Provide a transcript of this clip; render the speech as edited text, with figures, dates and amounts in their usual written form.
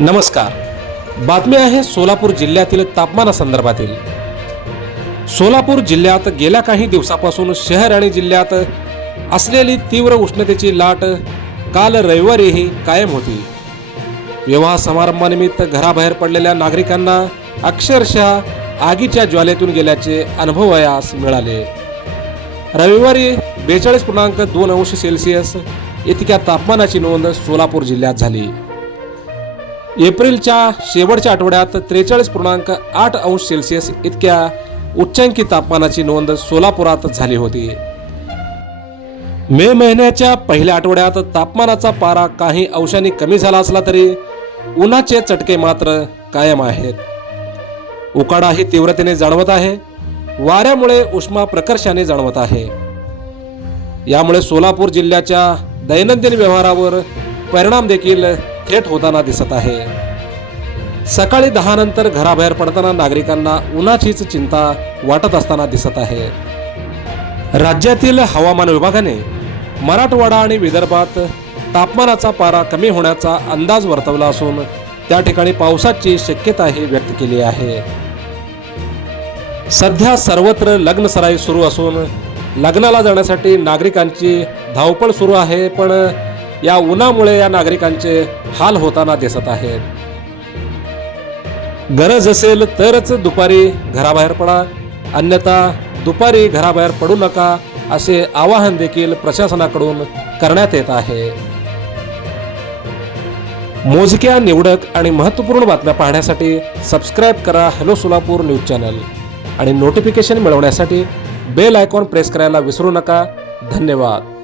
नमस्कार. बातमी आहे सोलापूर जिल्ह्यातील तापमानासंदर्भातील. सोलापूर जिल्ह्यात गेल्या काही दिवसापासून शहर आणि जिल्ह्यात असलेली तीव्र उष्णतेची लाट काल रविवारीही कायम होती. विवाह समारंभानिमित्त घराबाहेर पडलेल्या नागरिकांना अक्षरशः आगीच्या ज्वालेतून गेल्याचे अनुभवायास मिळाले. रविवारी 42.2 अंश सेल्सिअस इतक्या तापमानाची नोंद सोलापूर जिल्ह्यात झाली. एप्रिलच्या शेवटच्या आठवड्यात 43.8 अंश सेल्सिअस इतक्या उच्चांकी तापमानाची नोंद सोलापुरात झाली होती. मे महिन्याच्या पहिल्या आठवड्यात तापमानाचा पारा काही अंशांनी कमी झाला असला तरी उन्हाचे चटके मात्र कायम आहेत. उकाडाही तीव्रतेने जाणवत आहे. वाऱ्यामुळे उष्मा प्रकर्षाने जाणवत आहे. यामुळे सोलापूर जिल्ह्याच्या दैनंदिन व्यवहारावर परिणाम देखील थेट होताना दिसत आहे. सकाळी 10 नंतर घराबाहेर पडताना नागरिकांना उन्हाचीच चिंता वाटत असताना दिसत आहे. राज्यातील हवामान विभागाने मराठवाडा आणि विदर्भात तापमानाचा पारा कमी होण्याचा अंदाज वर्तवला असून त्या ठिकाणी पावसाची शक्यताही व्यक्त केली आहे. सध्या सर्वत्र लग्न सराई सुरू असून लग्नाला जाण्यासाठी नागरिकांची धावपळ सुरू आहे. पण या उन्हामुळे या नागरिकांचे हाल होताना दिसत आहेत. गरज असेल तरच दुपारी घराबाहेर पडा, अन्यथा दुपारी घराबाहेर पडू नका असे आवाहन देखील प्रशासनाकडून करण्यात येत आहे. मोजक्या, निवडक आणि महत्त्वपूर्ण बातम्या पाहण्यासाठी सबस्क्राईब करा हॅलो सोलापूर न्यूज चॅनल आणि नोटिफिकेशन मिळवण्यासाठी बेल आयकॉन प्रेस करायला विसरू नका. धन्यवाद.